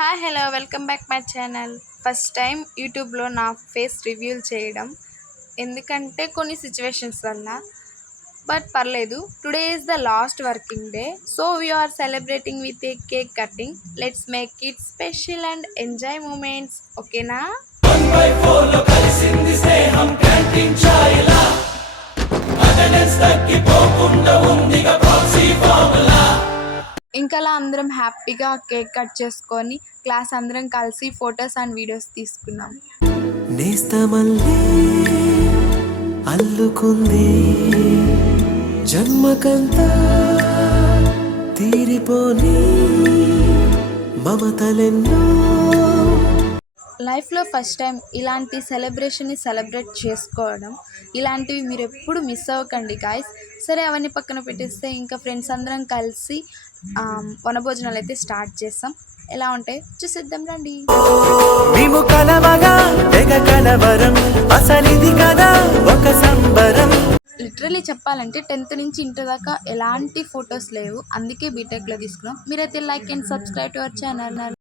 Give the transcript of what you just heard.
Hi hello welcome back my channel. First time యూట్యూబ్లో నా face రివ్యూల్ చేయడం, ఎందుకంటే కొన్ని సిచ్యువేషన్స్ వల్ల. బట్ పర్లేదు, today is the last working day, so we are celebrating with a cake cutting. Let's make it special and enjoy moments, ఓకేనా? ఇంకలా అందరం హ్యాపీగా కేక్ కట్ చేసుకొని క్లాస్ అందరం కలిసి ఫొటోస్ అండ్ వీడియోస్ తీసుకున్నాం. నేస్తమల్లే అల్లుకుంది జన్మకంతా తీరిపోని మమతలెన్నో. లైఫ్లో ఫస్ట్ టైం ఇలాంటి సెలబ్రేషన్ని సెలబ్రేట్ చేసుకోవడం, ఇలాంటివి మీరు ఎప్పుడు మిస్ అవ్వకండి గాయస్. సరే, అవన్నీ పక్కన పెట్టేస్తే ఇంకా ఫ్రెండ్స్ అందరం కలిసి వనభోజనాలు అయితే స్టార్ట్ చేస్తాం. ఎలా ఉంటాయి చూసేద్దాం రండి. మేము కలవగా తెగ కలవరం, అసలిది కదా ఒక సంబరం. లిటరలీ చెప్పాలంటే 10th నుంచి ఇంటర్ దాకా ఎలాంటి ఫొటోస్ లేవు, అందుకే బీటెక్లో తీసుకున్నాం. మీరైతే like and subscribe to our channel.